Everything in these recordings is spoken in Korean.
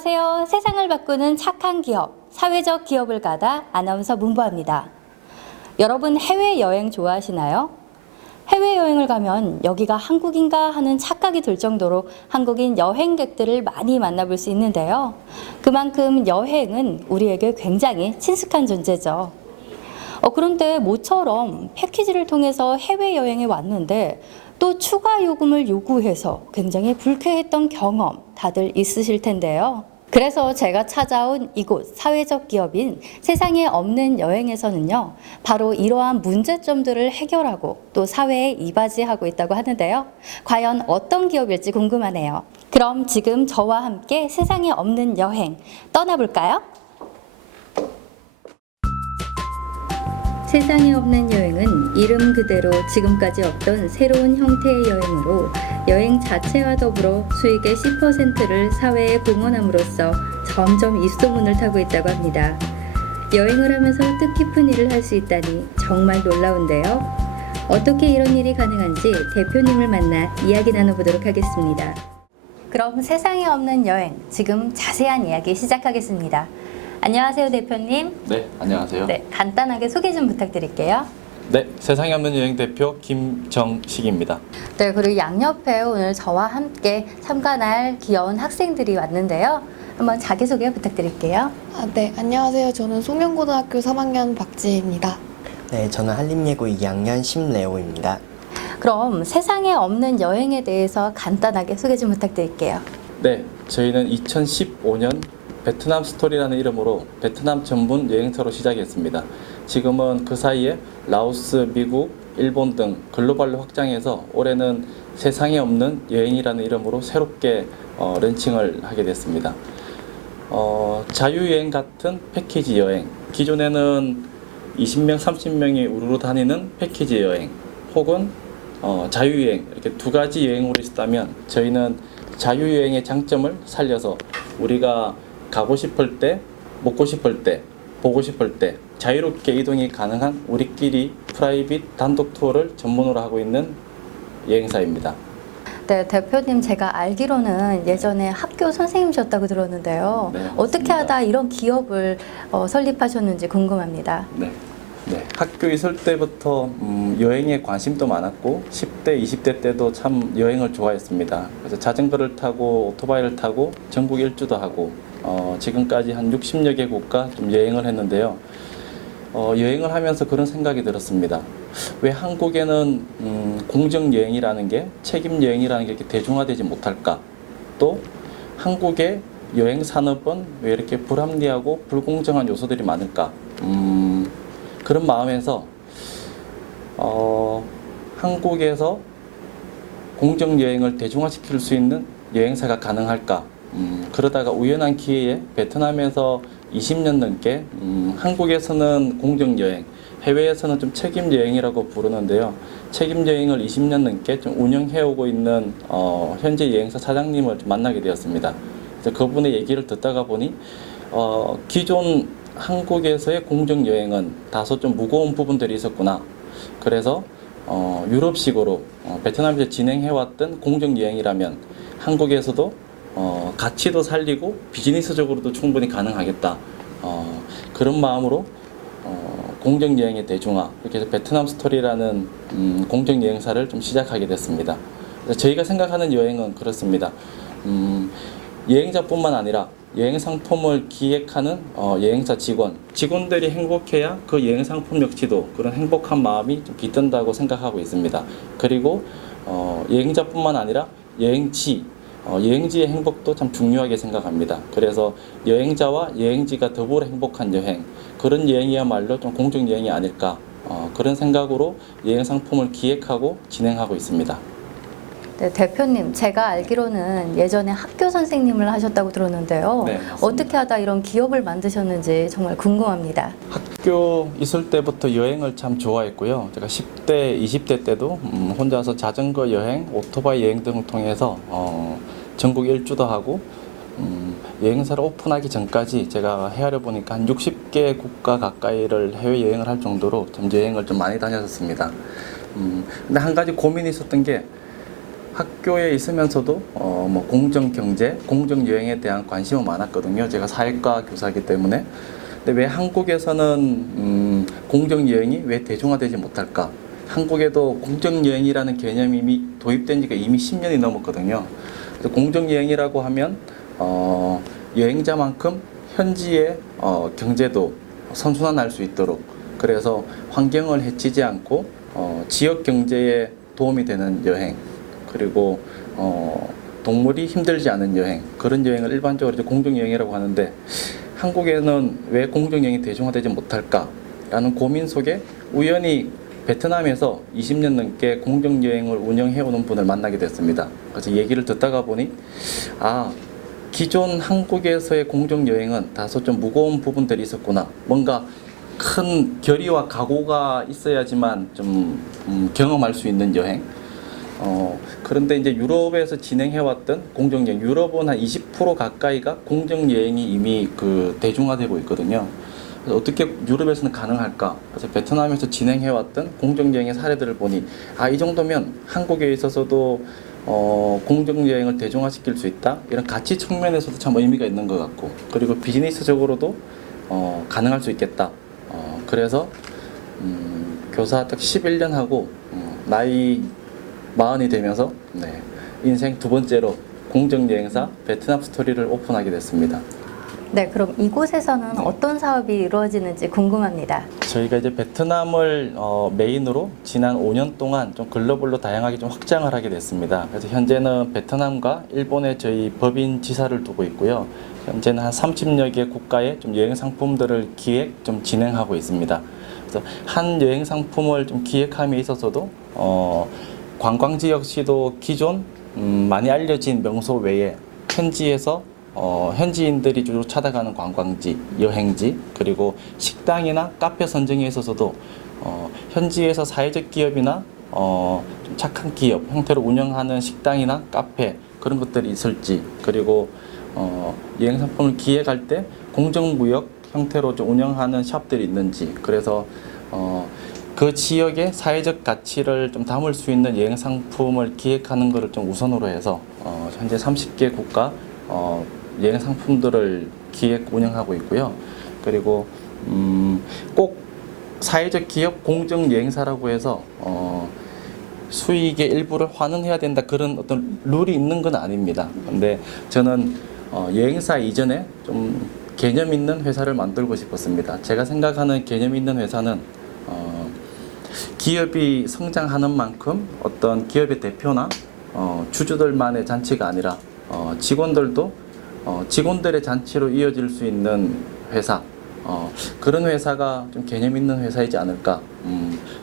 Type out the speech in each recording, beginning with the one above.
안녕하세요. 세상을 바꾸는 착한 기업, 사회적 기업을 가다 아나운서 문보아입니다. 여러분 해외여행 좋아하시나요? 해외여행을 가면 여기가 한국인가 하는 착각이 들 정도로 한국인 여행객들을 많이 만나볼 수 있는데요. 그만큼 여행은 우리에게 굉장히 친숙한 존재죠. 그런데 모처럼 패키지를 통해서 해외여행에 왔는데 또 추가 요금을 요구해서 굉장히 불쾌했던 경험 다들 있으실 텐데요. 그래서 제가 찾아온 이곳 사회적 기업인 세상에 없는 여행에서는요, 바로 이러한 문제점들을 해결하고 또 사회에 이바지하고 있다고 하는데요. 과연 어떤 기업일지 궁금하네요. 그럼 지금 저와 함께 세상에 없는 여행 떠나볼까요? 세상에 없는 여행은 이름 그대로 지금까지 없던 새로운 형태의 여행으로 여행 자체와 더불어 수익의 10%를 사회에 공헌함으로써 점점 입소문을 타고 있다고 합니다. 여행을 하면서 뜻깊은 일을 할 수 있다니 정말 놀라운데요. 어떻게 이런 일이 가능한지 대표님을 만나 이야기 나눠보도록 하겠습니다. 그럼 세상에 없는 여행, 지금 자세한 이야기 시작하겠습니다. 안녕하세요, 대표님. 네, 안녕하세요. 네, 간단하게 소개 좀 부탁드릴게요. 네, 세상에 없는 여행 대표 김정식입니다. 네, 그리고 양옆에 오늘 저와 함께 참관할 귀여운 학생들이 왔는데요. 한번 자기소개 부탁드릴게요. 네, 안녕하세요. 저는 송영고등학교 3학년 박지혜입니다. 네, 저는 한림예고 2학년 심레오입니다. 그럼 세상에 없는 여행에 대해서 간단하게 소개 좀 부탁드릴게요. 네, 저희는 2015년 베트남 스토리라는 이름으로 베트남 전문 여행사로 시작했습니다. 지금은 그 사이에 라오스, 미국, 일본 등 글로벌로 확장해서 올해는 세상에 없는 여행이라는 이름으로 새롭게 런칭을 하게 됐습니다. 자유여행 같은 패키지 여행, 기존에는 20명, 30명이 우르르 다니는 패키지 여행 혹은 자유여행, 이렇게 두 가지 여행으로 있었다면 저희는 자유여행의 장점을 살려서 우리가 가고 싶을 때, 먹고 싶을 때, 보고 싶을 때 자유롭게 이동이 가능한 우리끼리 프라이빗 단독 투어를 전문으로 하고 있는 여행사입니다. 네, 대표님 제가 알기로는 예전에 학교 선생님이셨다고 들었는데요. 네, 어떻게 맞습니다. 하다 이런 기업을 설립하셨는지 궁금합니다. 네. 학교 있을 때부터 여행에 관심도 많았고 10대, 20대 때도 참 여행을 좋아했습니다. 그래서 자전거를 타고 오토바이를 타고 전국 일주도 하고 지금까지 한 60여 개 국가 좀 여행을 했는데요. 여행을 하면서 그런 생각이 들었습니다. 왜 한국에는 공정여행이라는 게, 책임여행이라는 게 이렇게 대중화되지 못할까? 또 한국의 여행 산업은 왜 이렇게 불합리하고 불공정한 요소들이 많을까? 그런 마음에서 한국에서 공정여행을 대중화시킬 수 있는 여행사가 가능할까? 그러다가 우연한 기회에 베트남에서 20년 넘게 한국에서는 공정여행, 해외에서는 좀 책임여행이라고 부르는데요. 책임여행을 20년 넘게 좀 운영해오고 있는 현재 여행사 사장님을 좀 만나게 되었습니다. 그래서 그분의 얘기를 듣다가 보니 기존 한국에서의 공정여행은 다소 좀 무거운 부분들이 있었구나. 그래서 유럽식으로 베트남에서 진행해왔던 공정여행이라면 한국에서도 가치도 살리고 비즈니스적으로도 충분히 가능하겠다. 그런 마음으로 공정여행의 대중화, 이렇게 해서 베트남 스토리라는 공정여행사를 좀 시작하게 됐습니다. 그래서 저희가 생각하는 여행은 그렇습니다. 여행자뿐만 아니라 여행 상품을 기획하는 여행사 직원들이 행복해야 그 여행 상품 역시도 그런 행복한 마음이 좀 깃든다고 생각하고 있습니다. 그리고 여행자뿐만 아니라 여행지의 행복도 참 중요하게 생각합니다. 그래서 여행자와 여행지가 더불어 행복한 여행, 그런 여행이야말로 좀 공정여행이 아닐까, 그런 생각으로 여행 상품을 기획하고 진행하고 있습니다. 네, 대표님 제가 알기로는 예전에 학교 선생님을 하셨다고 들었는데요. 네, 맞습니다. 어떻게 하다 이런 기업을 만드셨는지 정말 궁금합니다. 학교 있을 때부터 여행을 참 좋아했고요. 제가 10대, 20대 때도 혼자서 자전거 여행, 오토바이 여행 등을 통해서 전국 일주도 하고 여행사를 오픈하기 전까지 제가 헤아려 보니까 한 60개 국가 가까이를 해외 여행을 할 정도로 좀 여행을 좀 많이 다녔었습니다. 근데 한 가지 고민이 있었던 게 학교에 있으면서도 뭐 공정 경제, 공정 여행에 대한 관심은 많았거든요. 제가 사회과 교사이기 때문에. 근데 왜 한국에서는 공정 여행이 왜 대중화되지 못할까? 한국에도 공정 여행이라는 개념이 이미 도입된 지가 이미 10년이 넘었거든요. 그래서 공정 여행이라고 하면 여행자만큼 현지의 경제도 선순환할 수 있도록, 그래서 환경을 해치지 않고 지역 경제에 도움이 되는 여행, 그리고 동물이 힘들지 않은 여행, 그런 여행을 일반적으로 이제 공정여행이라고 하는데, 한국에는 왜 공정여행이 대중화되지 못할까라는 고민 속에 우연히 베트남에서 20년 넘게 공정여행을 운영해오는 분을 만나게 됐습니다. 그래서 얘기를 듣다가 보니 기존 한국에서의 공정여행은 다소 좀 무거운 부분들이 있었구나. 뭔가 큰 결의와 각오가 있어야지만 좀 경험할 수 있는 여행. 그런데 이제 유럽에서 진행해왔던 공정여행, 유럽은 한 20% 가까이가 공정여행이 이미 대중화되고 있거든요. 그래서 어떻게 유럽에서는 가능할까? 그래서 베트남에서 진행해왔던 공정여행의 사례들을 보니 이 정도면 한국에 있어서도 공정여행을 대중화시킬 수 있다. 이런 가치 측면에서도 참 의미가 있는 것 같고, 그리고 비즈니스적으로도 가능할 수 있겠다. 그래서 교사 딱 11년 하고 나이 40이 되면서 인생 두 번째로 공정여행사 베트남 스토리를 오픈하게 됐습니다. 네, 그럼 이곳에서는 어떤 사업이 이루어지는지 궁금합니다. 저희가 이제 베트남을 메인으로 지난 5년 동안 좀 글로벌로 다양하게 좀 확장을 하게 됐습니다. 그래서 현재는 베트남과 일본에 저희 법인 지사를 두고 있고요. 현재는 한 30여 개 국가의 좀 여행 상품들을 기획 좀 진행하고 있습니다. 그래서 한 여행 상품을 좀 기획함에 있어서도 관광지 역시도 기존 많이 알려진 명소 외에 현지에서 현지인들이 주로 찾아가는 관광지, 여행지, 그리고 식당이나 카페 선정에 있어서도 현지에서 사회적 기업이나 좀 착한 기업 형태로 운영하는 식당이나 카페 그런 것들이 있을지, 그리고 여행 상품을 기획할 때 공정무역 형태로 좀 운영하는 샵들이 있는지, 그래서 그 지역의 사회적 가치를 좀 담을 수 있는 여행 상품을 기획하는 것을 좀 우선으로 해서 현재 30개 국가 여행 상품들을 기획 운영하고 있고요. 그리고 꼭 사회적 기업 공정 여행사라고 해서 수익의 일부를 환원해야 된다 그런 어떤 룰이 있는 건 아닙니다. 근데 저는 여행사 이전에 좀 개념 있는 회사를 만들고 싶었습니다. 제가 생각하는 개념 있는 회사는 기업이 성장하는 만큼 어떤 기업의 대표나 주주들만의 잔치가 아니라 직원들도 직원들의 잔치로 이어질 수 있는 회사, 그런 회사가 좀 개념 있는 회사이지 않을까.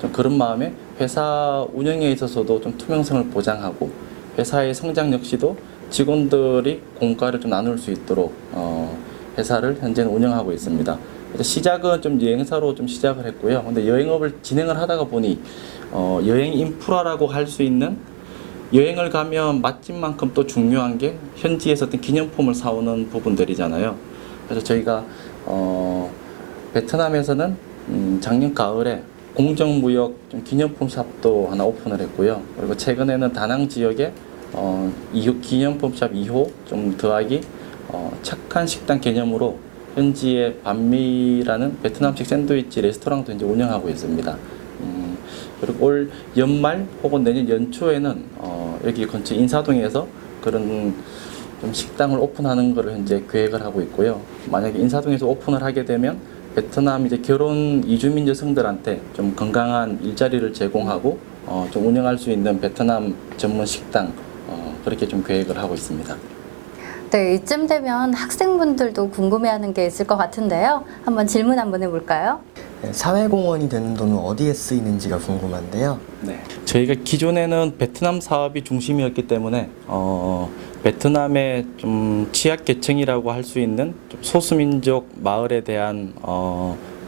좀 그런 마음에 회사 운영에 있어서도 좀 투명성을 보장하고 회사의 성장 역시도 직원들이 공과를 좀 나눌 수 있도록 회사를 현재는 운영하고 있습니다. 그래서 시작은 좀 여행사로 좀 시작을 했고요. 근데 여행업을 진행을 하다가 보니 여행 인프라라고 할 수 있는, 여행을 가면 맛집만큼 또 중요한 게 현지에서 어떤 기념품을 사오는 부분들이잖아요. 그래서 저희가 베트남에서는 작년 가을에 공정무역 좀 기념품 샵도 하나 오픈을 했고요. 그리고 최근에는 다낭 지역에 기념품 샵 2호 좀 더하기 착한 식당 개념으로 현지의 반미라는 베트남식 샌드위치 레스토랑도 이제 운영하고 있습니다. 그리고 올 연말 혹은 내년 연초에는 여기 근처 인사동에서 그런 좀 식당을 오픈하는 것을 현재 계획을 하고 있고요. 만약에 인사동에서 오픈을 하게 되면 베트남 이제 결혼 이주민 여성들한테 좀 건강한 일자리를 제공하고 좀 운영할 수 있는 베트남 전문 식당 그렇게 좀 계획을 하고 있습니다. 네, 이쯤 되면 학생분들도 궁금해하는 게 있을 것 같은데요. 한번 질문 한번 해볼까요? 사회공헌이 되는 돈은 어디에 쓰이는지가 궁금한데요. 네, 저희가 기존에는 베트남 사업이 중심이었기 때문에 베트남의 좀 취약계층이라고 할 수 있는 좀 소수민족 마을에 대한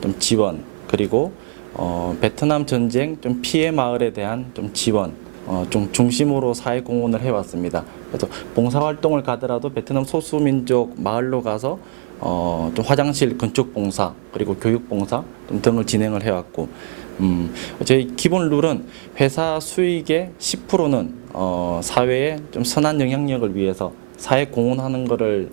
좀 지원, 그리고 베트남 전쟁 좀 피해 마을에 대한 좀 지원, 좀 중심으로 사회공헌을 해왔습니다. 그래서 봉사활동을 가더라도 베트남 소수민족 마을로 가서 좀 화장실 건축 봉사 그리고 교육 봉사 등을 진행을 해왔고 저희 기본 룰은 회사 수익의 10%는 사회에 좀 선한 영향력을 위해서 사회 공헌하는 것을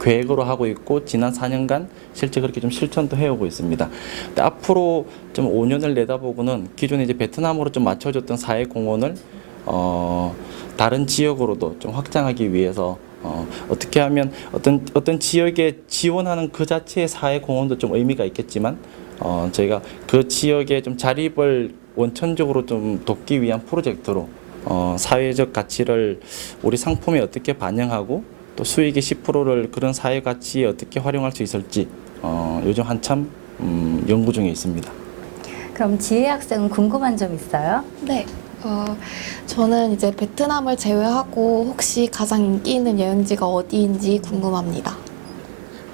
계획으로 하고 있고 지난 4년간 실제 그렇게 좀 실천도 해오고 있습니다. 근데 앞으로 좀 5년을 내다보고는 기존에 이제 베트남으로 좀 맞춰줬던 사회 공헌을 다른 지역으로도 좀 확장하기 위해서 어떻게 하면 어떤 지역에 지원하는 그 자체의 사회 공헌도 좀 의미가 있겠지만 저희가 그 지역의 좀 자립을 원천적으로 좀 돕기 위한 프로젝트로 사회적 가치를 우리 상품에 어떻게 반영하고 또 수익의 10%를 그런 사회 가치에 어떻게 활용할 수 있을지 요즘 한참 연구 중에 있습니다. 그럼 지혜 학생은 궁금한 점 있어요? 네. 저는 이제 베트남을 제외하고 혹시 가장 인기 있는 여행지가 어디인지 궁금합니다.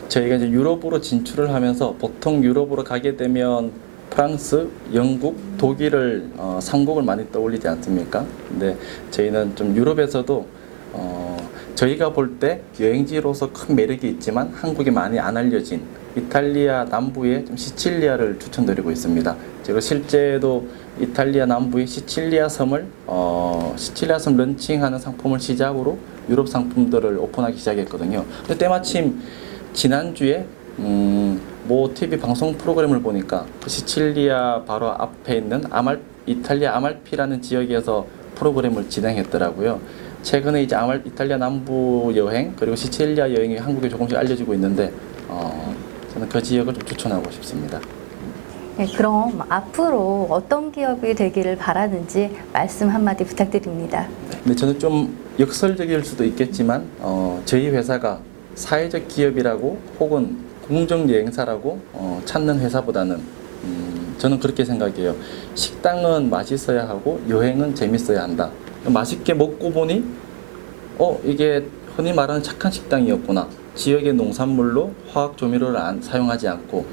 저희가 이제 유럽으로 진출을 하면서 보통 유럽으로 가게 되면 프랑스, 영국, 독일을 3국을 많이 떠올리지 않습니까? 근데 저희는 좀 유럽에서도 저희가 볼 때 여행지로서 큰 매력이 있지만 한국에 많이 안 알려진 이탈리아 남부의 좀 시칠리아를 추천드리고 있습니다. 제가 실제도 이탈리아 남부의 시칠리아 섬을 시칠리아 섬 런칭하는 상품을 시작으로 유럽 상품들을 오픈하기 시작했거든요. 근데 때마침 지난주에 모 TV 방송 프로그램을 보니까 그 시칠리아 바로 앞에 있는 이탈리아 아말피라는 지역에서 프로그램을 진행했더라고요. 최근에 이제 이탈리아 남부 여행 그리고 시칠리아 여행이 한국에 조금씩 알려지고 있는데 저는 그 지역을 좀 추천하고 싶습니다. 네, 그럼 앞으로 어떤 기업이 되기를 바라는지 말씀 한마디 부탁드립니다. 근데 저는 좀 역설적일 수도 있겠지만 저희 회사가 사회적 기업이라고 혹은 공정 여행사라고 찾는 회사보다는 저는 그렇게 생각해요. 식당은 맛있어야 하고 여행은 재밌어야 한다. 맛있게 먹고 보니 이게 흔히 말하는 착한 식당이었구나. 지역의 농산물로 화학 조미료를 사용하지 않고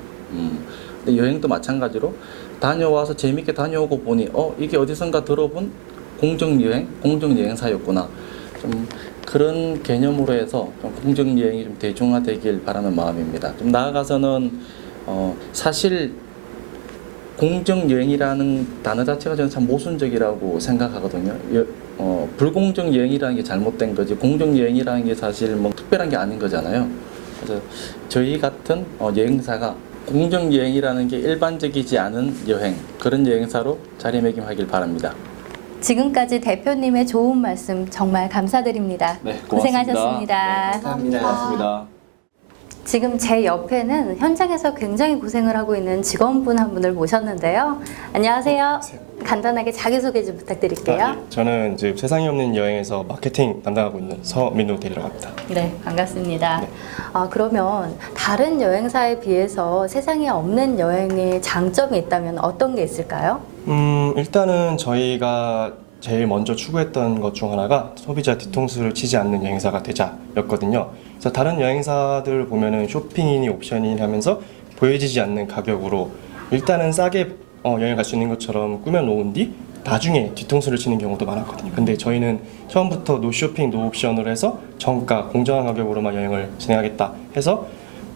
근데 여행도 마찬가지로 다녀와서 재밌게 다녀오고 보니 이게 어디선가 들어본 공정여행, 공정여행사였구나. 좀 그런 개념으로 해서 좀 공정여행이 좀 대중화되길 바라는 마음입니다. 좀 나아가서는 사실 공정여행이라는 단어 자체가 저는 참 모순적이라고 생각하거든요. 불공정 여행이라는 게 잘못된 거지 공정여행이라는 게 사실 뭐 특별한 게 아닌 거잖아요. 그래서 저희 같은 여행사가 공정여행이라는 게 일반적이지 않은 여행 그런 여행사로 자리매김하길 바랍니다. 지금까지 대표님의 좋은 말씀 정말 감사드립니다. 네, 고맙습니다. 고생하셨습니다. 감사합니다. 고맙습니다. 지금 제 옆에는 현장에서 굉장히 고생을 하고 있는 직원분 한 분을 모셨는데요. 안녕하세요. 간단하게 자기소개 좀 부탁드릴게요. 저는 이제 세상에 없는 여행에서 마케팅 담당하고 있는 서민우 대리라고 합니다. 네, 반갑습니다. 그러면 다른 여행사에 비해서 세상에 없는 여행의 장점이 있다면 어떤 게 있을까요? 일단은 저희가 제일 먼저 추구했던 것 중 하나가 소비자 뒤통수를 치지 않는 여행사가 되자였거든요. 그래서 다른 여행사들 보면은 쇼핑이니 옵션이니 하면서 보여지지 않는 가격으로 일단은 싸게 여행 갈 수 있는 것처럼 꾸며놓은 뒤 나중에 뒤통수를 치는 경우도 많았거든요. 근데 저희는 처음부터 노 쇼핑, 노 옵션으로 해서 정가, 공정한 가격으로만 여행을 진행하겠다 해서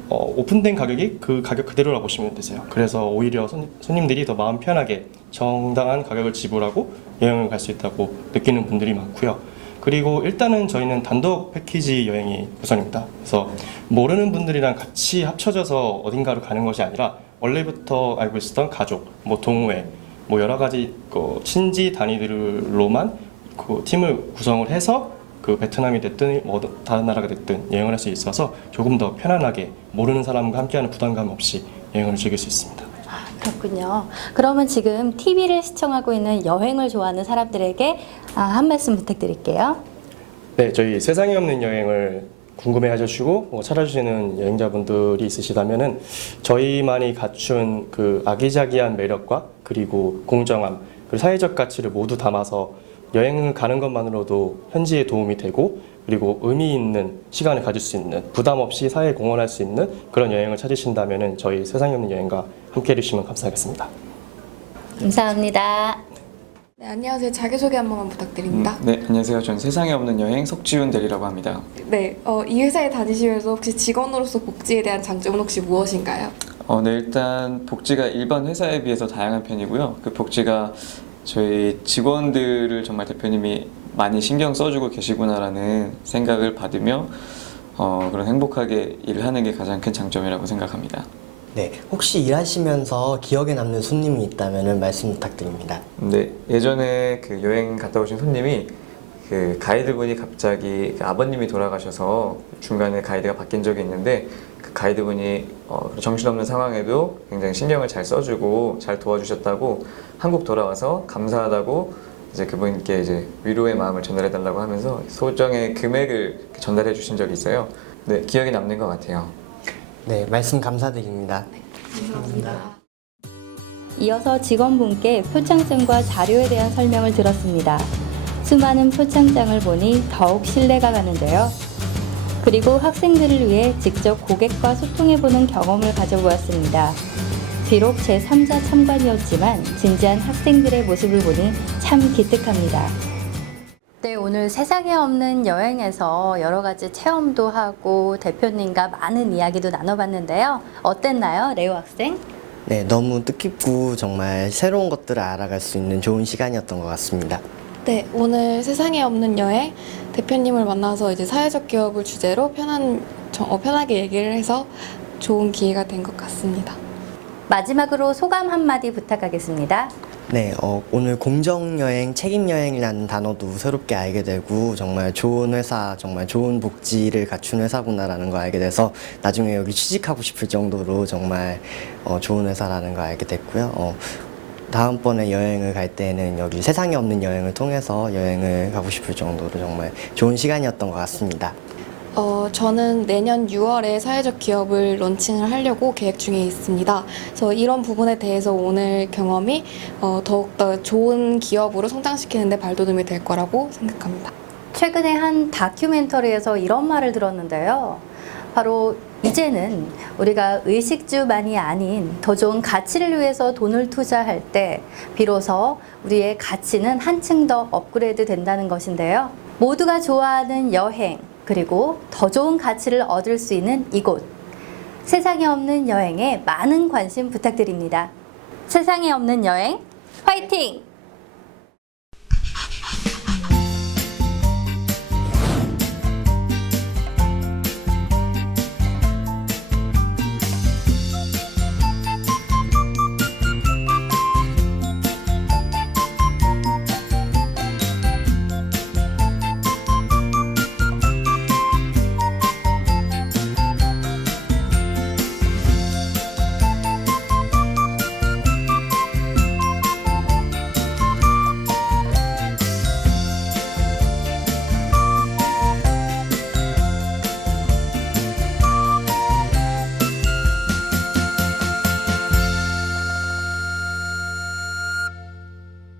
오픈된 가격이 그 가격 그대로라고 보시면 되세요. 그래서 오히려 손님들이 더 마음 편하게 정당한 가격을 지불하고 여행을 갈 수 있다고 느끼는 분들이 많고요. 그리고 일단은 저희는 단독 패키지 여행이 우선입니다. 그래서 모르는 분들이랑 같이 합쳐져서 어딘가로 가는 것이 아니라 원래부터 알고 있었던 가족, 동호회, 여러 가지 친지 단위들로만 그 팀을 구성을 해서 그 베트남이 됐든 다른 나라가 됐든 여행을 할 수 있어서 조금 더 편안하게 모르는 사람과 함께하는 부담감 없이 여행을 즐길 수 있습니다. 그렇군요. 그러면 지금 TV를 시청하고 있는 여행을 좋아하는 사람들에게 한 말씀 부탁드릴게요. 네, 저희 세상에 없는 여행을 궁금해하시고 찾아주시는 여행자분들이 있으시다면은 저희만이 갖춘 그 아기자기한 매력과 그리고 공정함 그리고 사회적 가치를 모두 담아서 여행을 가는 것만으로도 현지에 도움이 되고 그리고 의미 있는 시간을 가질 수 있는 부담 없이 사회에 공헌할 수 있는 그런 여행을 찾으신다면은 저희 세상에 없는 여행과 함께 해주시면 감사하겠습니다. 감사합니다. 네, 안녕하세요. 자기소개 한 번만 부탁드립니다. 네, 안녕하세요. 전 세상에 없는 여행 석지훈 대리라고 합니다. 네, 이 회사에 다니시면서 혹시 직원으로서 복지에 대한 장점은 혹시 무엇인가요? 네, 일단 복지가 일반 회사에 비해서 다양한 편이고요. 그 복지가 저희 직원들을 정말 대표님이 많이 신경 써주고 계시구나라는 생각을 받으며 그런 행복하게 일을 하는 게 가장 큰 장점이라고 생각합니다. 네, 혹시 일하시면서 기억에 남는 손님이 있다면 말씀 부탁드립니다. 네, 예전에 그 여행 갔다 오신 손님이 그 가이드분이 갑자기 그 아버님이 돌아가셔서 중간에 가이드가 바뀐 적이 있는데 그 가이드분이 정신없는 상황에도 굉장히 신경을 잘 써주고 잘 도와주셨다고 한국 돌아와서 감사하다고 이제 그분께 이제 위로의 마음을 전달해달라고 하면서 소정의 금액을 전달해 주신 적이 있어요. 네, 기억에 남는 것 같아요. 네, 말씀 감사드립니다. 감사합니다. 이어서 직원분께 표창장과 자료에 대한 설명을 들었습니다. 수많은 표창장을 보니 더욱 신뢰가 가는데요. 그리고 학생들을 위해 직접 고객과 소통해보는 경험을 가져보았습니다. 비록 제3자 참관이었지만 진지한 학생들의 모습을 보니 참 기특합니다. 네, 오늘 세상에 없는 여행에서 여러 가지 체험도 하고 대표님과 많은 이야기도 나눠봤는데요. 어땠나요, 레오 학생? 네, 너무 뜻깊고 정말 새로운 것들을 알아갈 수 있는 좋은 시간이었던 것 같습니다. 네, 오늘 세상에 없는 여행 대표님을 만나서 이제 사회적 기업을 주제로 편하게 얘기를 해서 좋은 기회가 된 것 같습니다. 마지막으로 소감 한마디 부탁하겠습니다. 네, 오늘 공정여행, 책임여행이라는 단어도 새롭게 알게 되고 정말 좋은 회사, 정말 좋은 복지를 갖춘 회사구나라는 걸 알게 돼서 나중에 여기 취직하고 싶을 정도로 정말 좋은 회사라는 걸 알게 됐고요. 다음번에 여행을 갈 때는 여기 세상에 없는 여행을 통해서 여행을 가고 싶을 정도로 정말 좋은 시간이었던 것 같습니다. 저는 내년 6월에 사회적 기업을 론칭을 하려고 계획 중에 있습니다. 그래서 이런 부분에 대해서 오늘 경험이 더욱더 좋은 기업으로 성장시키는 데 발돋움이 될 거라고 생각합니다. 최근에 한 다큐멘터리에서 이런 말을 들었는데요. 바로 이제는 우리가 의식주만이 아닌 더 좋은 가치를 위해서 돈을 투자할 때 비로소 우리의 가치는 한층 더 업그레이드 된다는 것인데요. 모두가 좋아하는 여행, 그리고 더 좋은 가치를 얻을 수 있는 이곳. 세상에 없는 여행에 많은 관심 부탁드립니다. 세상에 없는 여행, 화이팅!